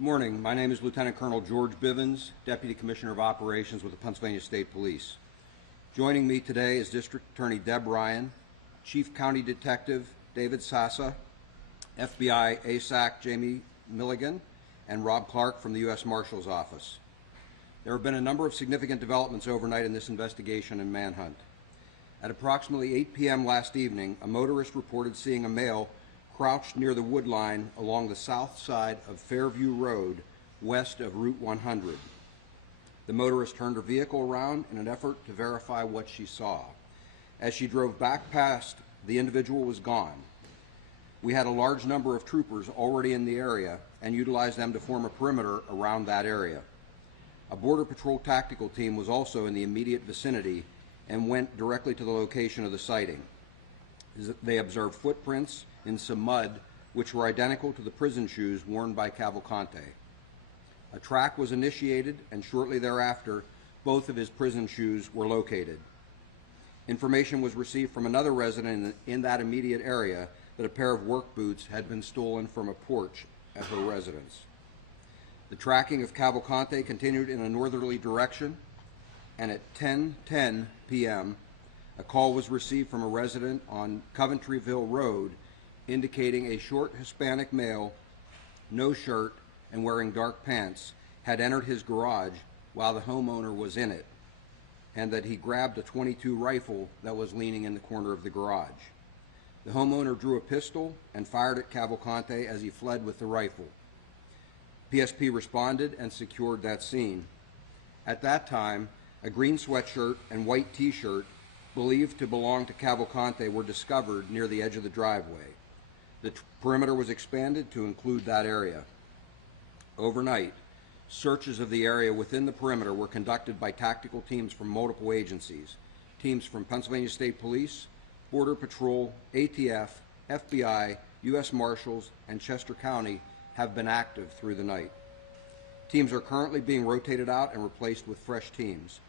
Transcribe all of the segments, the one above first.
Good morning. My name is Lieutenant Colonel George Bivens, Deputy Commissioner of Operations with the Pennsylvania State Police. Joining me today is District Attorney Deb Ryan, Chief County Detective David Sassa, FBI ASAC Jamie Milligan, and Rob Clark from the U.S. Marshal's Office. There have been a number of significant developments overnight in this investigation and manhunt. At approximately 8 p.m. last evening, a motorist reported seeing a male crouched near the wood line along the south side of Fairview Road, west of Route 100. The motorist turned her vehicle around in an effort to verify what she saw. As she drove back past, the individual was gone. We had a large number of troopers already in the area and utilized them to form a perimeter around that area. A Border Patrol tactical team was also in the immediate vicinity and went directly to the location of the sighting. They observed footprints in some mud which were identical to the prison shoes worn by Cavalcante. A track was initiated, and shortly thereafter both of his prison shoes were located. Information was received from another resident in that immediate area that a pair of work boots had been stolen from a porch at her residence. The tracking of Cavalcante continued in a northerly direction, and at 10:10 p.m. a call was received from a resident on Coventryville Road indicating a short Hispanic male, no shirt and wearing dark pants, had entered his garage while the homeowner was in it, and that he grabbed a .22 rifle that was leaning in the corner of the garage. The homeowner drew a pistol and fired at Cavalcante as he fled with the rifle. PSP responded and secured that scene. At that time, a green sweatshirt and white t-shirt believed to belong to Cavalcante were discovered near the edge of the driveway. The perimeter was expanded to include that area. Overnight, searches of the area within the perimeter were conducted by tactical teams from multiple agencies. Teams from Pennsylvania State Police, Border Patrol, ATF, FBI, U.S. Marshals, and Chester County have been active through the night. Teams are currently being rotated out and replaced with fresh teams.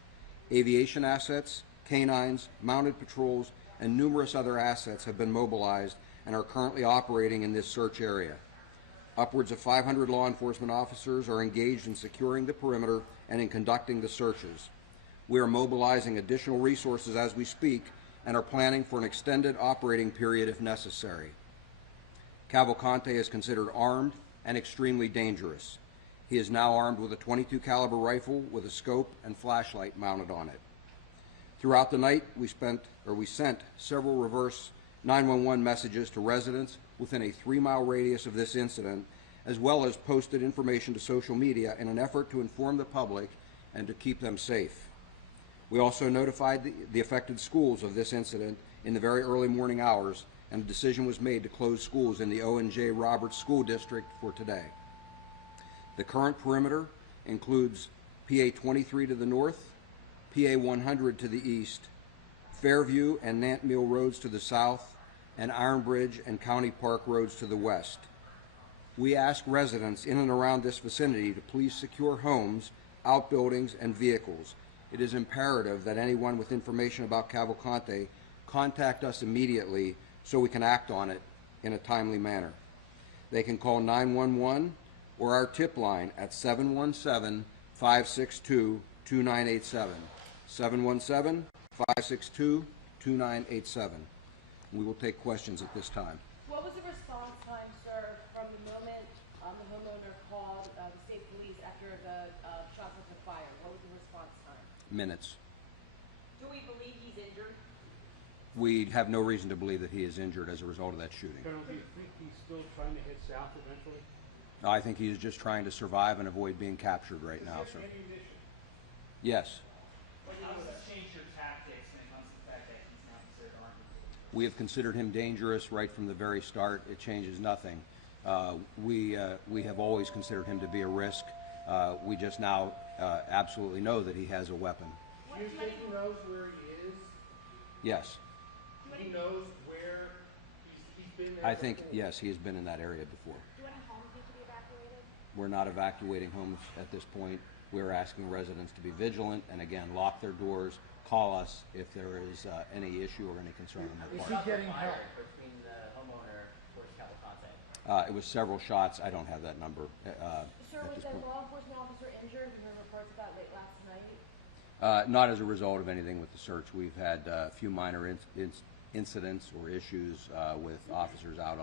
Aviation assets, canines, mounted patrols, and numerous other assets have been mobilized and are currently operating in this search area. Upwards of 500 law enforcement officers are engaged in securing the perimeter and in conducting the searches. We are mobilizing additional resources as we speak and are planning for an extended operating period if necessary. Cavalcante is considered armed and extremely dangerous. He is now armed with a .22 caliber rifle with a scope and flashlight mounted on it. Throughout the night, we sent several reverse 911 messages to residents within a 3-mile radius of this incident, as well as posted information to social media in an effort to inform the public and to keep them safe. We also notified the affected schools of this incident in the very early morning hours, and a decision was made to close schools in the O&J Roberts School District for today. The current perimeter includes PA 23 to the north, PA 100 to the east, Fairview and Nant Mill roads to the south, and Iron Bridge and County Park roads to the west. We ask residents in and around this vicinity to please secure homes, outbuildings, and vehicles. It is imperative that anyone with information about Cavalcante contact us immediately so we can act on it in a timely manner. They can call 911 or our tip line at 717-562-2987. 717-562-2987. We will take questions at this time. What was the response time, sir, from the moment the homeowner called the state police after the shots were fired? What was the response time? Minutes. Do we believe he's injured? We have no reason to believe that he is injured as a result of that shooting. Colonel, do you think he's still trying to hit south eventually? I think he is just trying to survive and avoid being captured right now, sir. Yes. How does that change your tactics when it comes to the fact that he's now considered armed? We have considered him dangerous right from the very start. It changes nothing. We have always considered him to be a risk. We just now absolutely know that he has a weapon. Do you think he knows where he is? Yes. He knows where he's been there? I think, yes, he has been in that area before. Do any homes need to be evacuated? We're not evacuating homes at this point. We're asking residents to be vigilant and, again, lock their doors, call us if there is any issue or any concern on their part. Is he getting help? Between the homeowner towards Cavalcante? It was several shots. I don't have that number Sir, a law enforcement officer injured? We heard reports of that late last night. Not as a result of anything with the search. We've had a few minor incidents or issues with officers out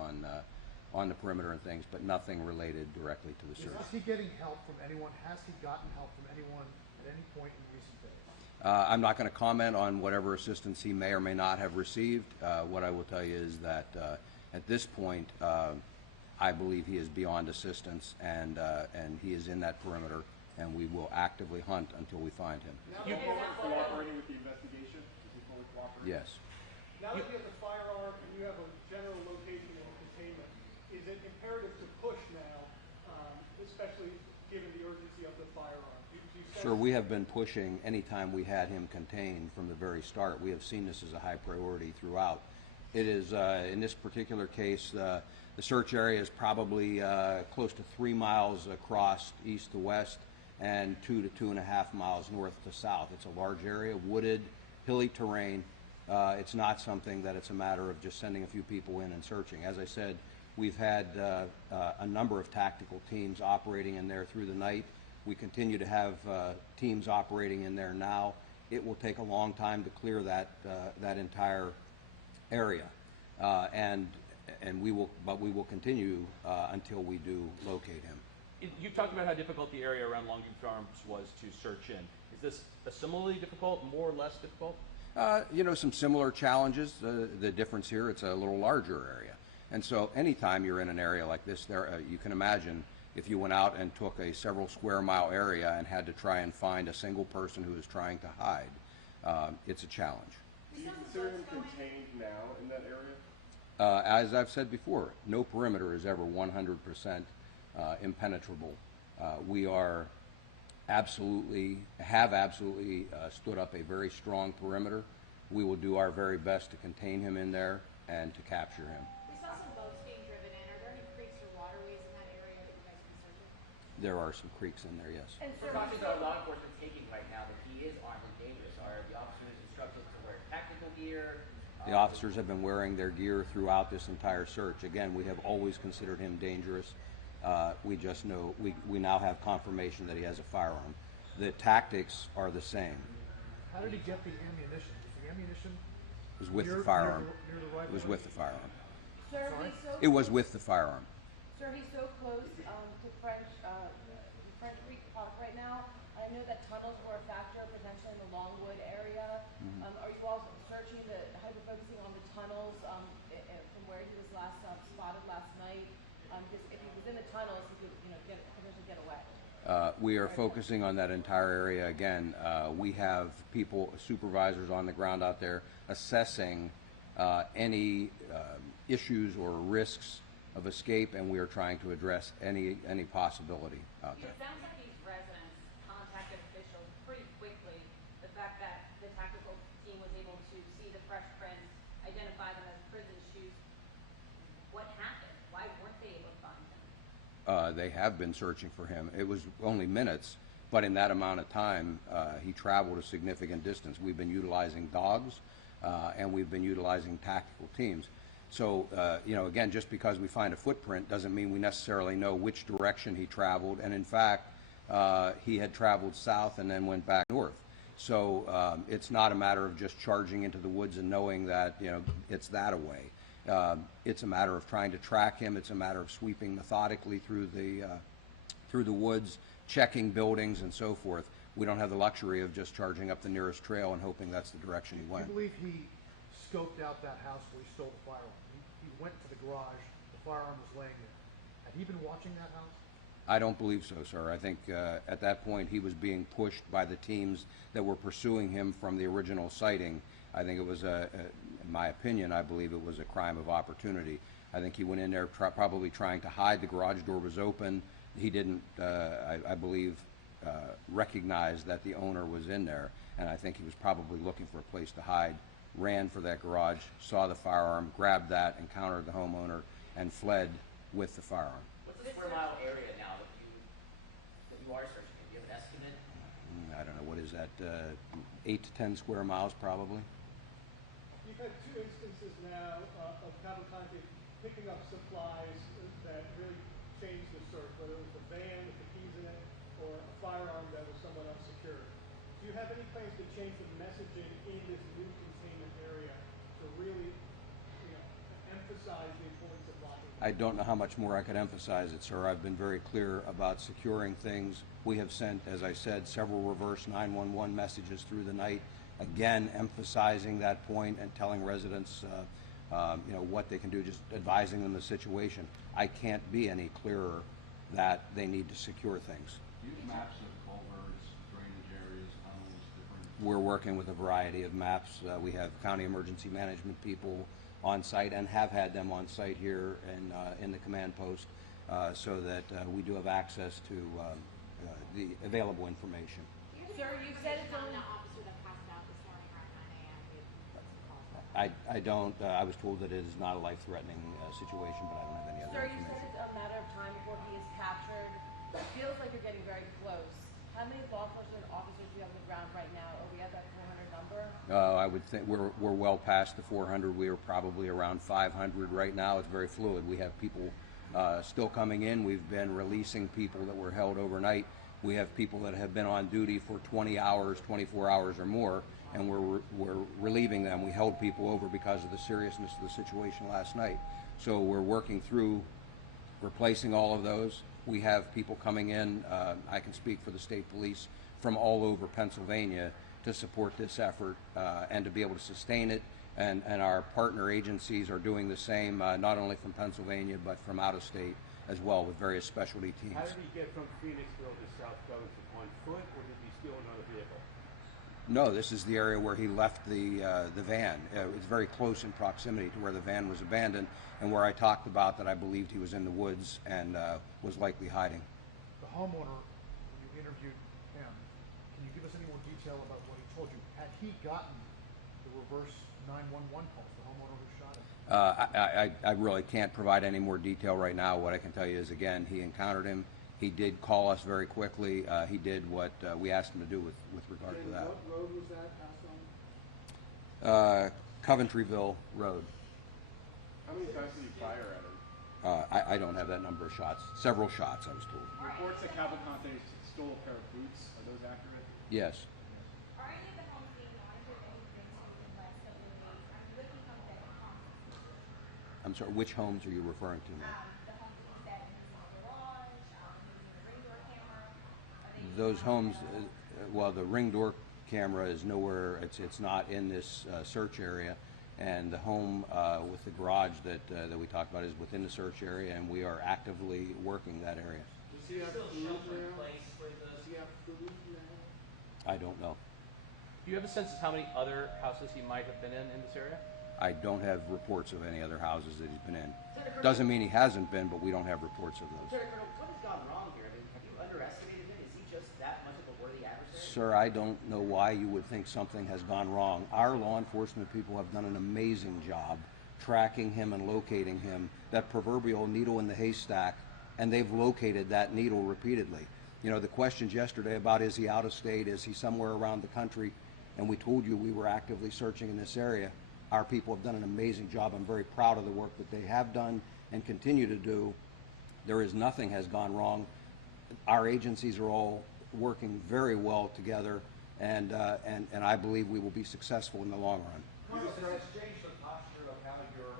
on the perimeter and things, but nothing related directly to the search. Is he getting help from anyone? Has he gotten help from anyone at any point in recent days? I'm not going to comment on whatever assistance he may or may not have received. What I will tell you is that at this point, I believe he is beyond assistance, and he is in that perimeter, and we will actively hunt until we find him. Now that you have cooperating with the investigation, is he fully cooperating? Yes. Now that you have the firearm and you have a general location and containment, is it imperative to push now, especially given the urgency of the firearm? Do you sense- Sure, we have been pushing anytime we had him contained from the very start. We have seen this as a high priority throughout. It is, in this particular case, the search area is probably close to 3 miles across east to west and 2 to 2.5 miles north to south. It's a large area, wooded, hilly terrain. It's not something that it's a matter of just sending a few people in and searching. As I said, we've had a number of tactical teams operating in there through the night. We continue to have teams operating in there now. It will take a long time to clear that entire area, and we will continue until we do locate him. You talked about how difficult the area around Longview Farms was to search in. Is this a similarly difficult, more or less difficult? Some similar challenges. The difference here, it's a little larger area. And so anytime you're in an area like this, you can imagine if you went out and took a several square mile area and had to try and find a single person who is trying to hide, it's a challenge. Do you consider him contained now in that area? As I've said before, no perimeter is ever 100% impenetrable. We have absolutely stood up a very strong perimeter. We will do our very best to contain him in there and to capture him. We saw some boats being driven in. Are there any creeks or waterways in that area that you guys can search in? There are some creeks in there, yes. And sir, Precautions are law enforcement taking right now that he is armed and dangerous? Are the officers instructed to wear tactical gear? The officers have been wearing their gear throughout this entire search. Again, we have always considered him dangerous. We just know, we now have confirmation that he has a firearm. The tactics are the same. How did he get the ammunition? Was the ammunition It was with near- the firearm. near the It was rifle? with the firearm. sir, Sorry? he's so It was with the firearm. Sir, he's so close to French Creek Park right now. I know that tunnels were a factor potentially in the Longwood area. Are you all searching hyper-focusing on the tunnels from where he was last spotted last night? Because if he was in the tunnels, he could potentially get away. We are focusing on that entire area again. We have people, supervisors on the ground out there assessing any issues or risks of escape, and we are trying to address any possibility out there. It sounds like these residents contacted officials pretty quickly. The fact that the tactical team was able to see the fresh prints, identify them as prison shoes. What happened? Why weren't they able to find him? They have been searching for him. It was only minutes, but in that amount of time, he traveled a significant distance. We've been utilizing dogs, and we've been utilizing tactical teams. So, again, just because we find a footprint doesn't mean we necessarily know which direction he traveled. And in fact, he had traveled south and then went back north. So it's not a matter of just charging into the woods and knowing that, it's that away. It's a matter of trying to track him. It's a matter of sweeping methodically through the woods, checking buildings and so forth. We don't have the luxury of just charging up the nearest trail and hoping that's the direction he Do went. you believe he scoped out that house where he stole the firearm? He went to the garage, the firearm was laying there. Had he been watching that house? I don't believe so, sir. I think at that point he was being pushed by the teams that were pursuing him from the original sighting. I think it was, in my opinion, I believe it was a crime of opportunity. I think he went in there probably trying to hide. The garage door was open. He didn't, I believe, recognize that the owner was in there, and I think he was probably looking for a place to hide, ran for that garage, saw the firearm, grabbed that, encountered the homeowner, and fled with the firearm. What's the square mile area now that you are searching? Do you have an estimate? I don't know, what is that, 8 to 10 square miles probably? You've had two instances now of Cavalcante picking up supplies that really changed the search, whether it was the van with the keys in it, have any plans to change the messaging in this new containment area to really, emphasize the importance of locking? I don't know how much more I could emphasize it, sir. I've been very clear about securing things. We have sent, as I said, several reverse 911 messages through the night, again emphasizing that point and telling residents what they can do, just advising them the situation. I can't be any clearer that they need to secure things. Do you have maps of culverts, drainage areas, tunnels, different? We're working with a variety of maps. We have county emergency management people on site and have had them on site here in the command post, so that we do have access to the available information. Sir, you said it's only. The officer that passed out this morning around 9 a.m. We had some calls. I don't. I was told that it is not a life-threatening situation, but I don't have any other Sir, you said information. it's a matter of time before he is captured. It feels like you're getting very close. How many law enforcement officers do you have on the ground right now? Are we at that 400 number? I would think we're well past the 400. We are probably around 500 right now. It's very fluid. We have people still coming in. We've been releasing people that were held overnight. We have people that have been on duty for 20 hours, 24 hours or more, and we're relieving them. We held people over because of the seriousness of the situation last night. So we're working through replacing all of those. We have people coming in, I can speak for the state police, from all over Pennsylvania to support this effort and to be able to sustain it. And our partner agencies are doing the same, not only from Pennsylvania, but from out of state as well, with various specialty teams. How did he get from Phoenixville to South Dakota on foot, or did he steal another vehicle? No, this is the area where he left the van. It's very close in proximity to where the van was abandoned, and where I talked about that I believed he was in the woods and was likely hiding. The homeowner, when you interviewed him, can you give us any more detail about what he told you? Had he gotten the reverse 911 calls, the homeowner who shot him? I really can't provide any more detail right now. What I can tell you is, again, he encountered him. He did call us very quickly. He did what we asked him to do with regard to that. What road was that passed on? Coventryville Road. How many times did he fire at him? I don't have that number of shots. Several shots, I was told. Reports that Cavalcante stole a pair of boots. Are those accurate? Yes. Are any of the homes being monitored that he's been to in the last couple of days? Are you looking from the homes? I'm sorry, which homes are you referring to now? The homes that he said he's in the garage, he's in the ring door camera. Are they Those homes, well, the ring door camera is nowhere. It's not in this search area, and the home with the garage that we talked about is within the search area, and we are actively working that area. Does he have Still food shelter in now? place with the. Does he have food now? I don't know. Do you have a sense of how many other houses he might have been in this area? I don't have reports of any other houses that he's been in. Doesn't mean he hasn't been, but we don't have reports of those. Lieutenant Colonel, what has gone wrong here? I mean, have you underestimated him? Is he just that much of a worthy adversary? Sir, I don't know why you would think something has gone wrong. Our law enforcement people have done an amazing job tracking him and locating him, that proverbial needle in the haystack, and they've located that needle repeatedly. You know, the questions yesterday about is he out of state, is he somewhere around the country, and we told you we were actively searching in this area. Our people have done an amazing job. I'm very proud of the work that they have done and continue to do. There is nothing has gone wrong. Our agencies are all working very well together, and I believe we will be successful in the long run. Colonel, does this change the posture of how your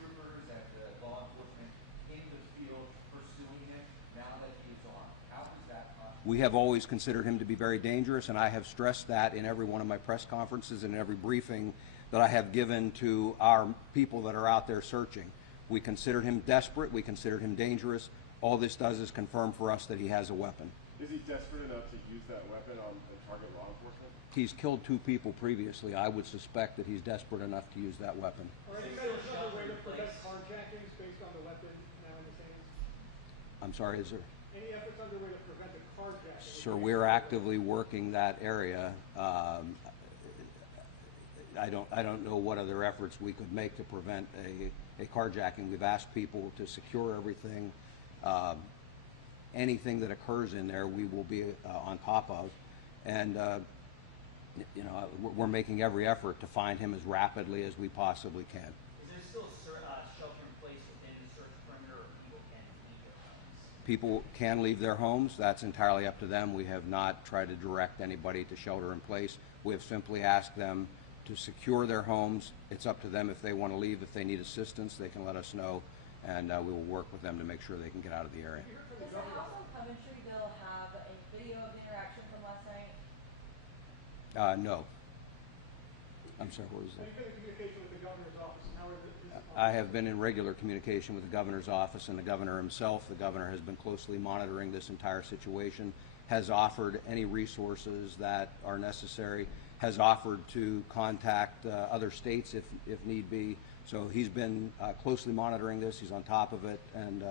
troopers and law enforcement in the field pursuing him now that he is armed? How does that posture? We have always considered him to be very dangerous, and I have stressed that in every one of my press conferences and every briefing that I have given to our people that are out there searching. We considered him desperate. We considered him dangerous. All this does is confirm for us that he has a weapon. Is he desperate enough to use that weapon on and target law enforcement? He's killed 2 people previously. I would suspect that he's desperate enough to use that weapon. Are any measures underway to prevent carjackings based on the weapon now in his hands? I'm sorry, is there? Any efforts underway to prevent a carjacking? Sir, we're actively working that area. I don't know what other efforts we could make to prevent a carjacking. We've asked people to secure everything. Anything that occurs in there, we will be on top of. And, you know, we're making every effort to find him as rapidly as we possibly can. Is there still shelter in place within the search perimeter, or people can leave their homes? people can leave their homes, that's entirely up to them. We have not tried to direct anybody to shelter in place. We have simply asked them to secure their homes. It's up to them if they want to leave. If they need assistance, they can let us know, and we will work with them to make sure they can get out of the area. Does the house on Coventry Bill have a video of the interaction from last night? No. I'm sorry, what was that? Have you been in communication with the governor's office, and how is it? I have been in regular communication with the governor's office and the governor himself. The governor has been closely monitoring this entire situation, has offered any resources that are necessary, has offered to contact other states if need be. So he's been closely monitoring this. He's on top of it, and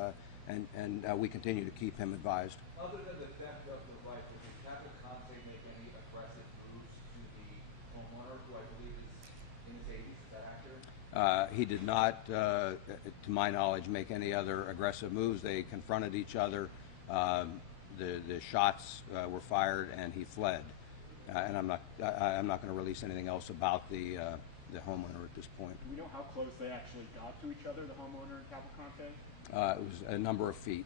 we continue to keep him advised. Other than the theft of the rifle, did Cavalcante make any aggressive moves to the homeowner, who I believe is in his 80s? Is that accurate? He did not, to my knowledge, make any other aggressive moves. They confronted each other. The shots were fired, and he fled. And I'm not going to release anything else about the homeowner at this point. Do we know how close they actually got to each other, the homeowner and Cavalcante? It was a number of feet.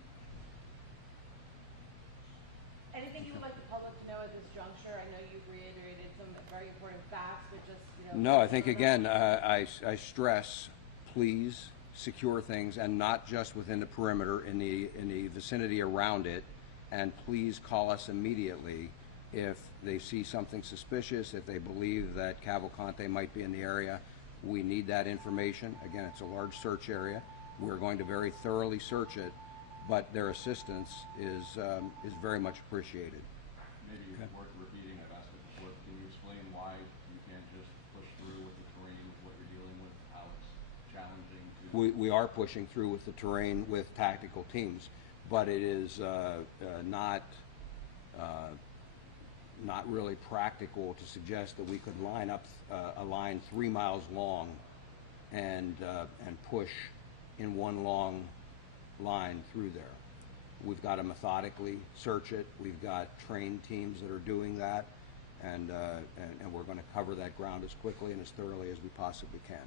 Anything you would like the public to know at this juncture? I know you've reiterated some very important facts, but just, No, I think again, I stress, please secure things, and not just within the perimeter, in the vicinity around it, and please call us immediately if they see something suspicious, if they believe that Cavalcante might be in the area. We need that information. Again, it's a large search area. We're going to very thoroughly search it, but their assistance is very much appreciated. Maybe it's worth repeating. I've asked it before. Can you explain why you can't just push through with the terrain, with what you're dealing with, how it's challenging to... We are pushing through with the terrain with tactical teams, but it is not really practical to suggest that we could line up a line 3 miles long and push in one long line through there. We've got to methodically search it. We've got trained teams that are doing that, and we're going to cover that ground as quickly and as thoroughly as we possibly can.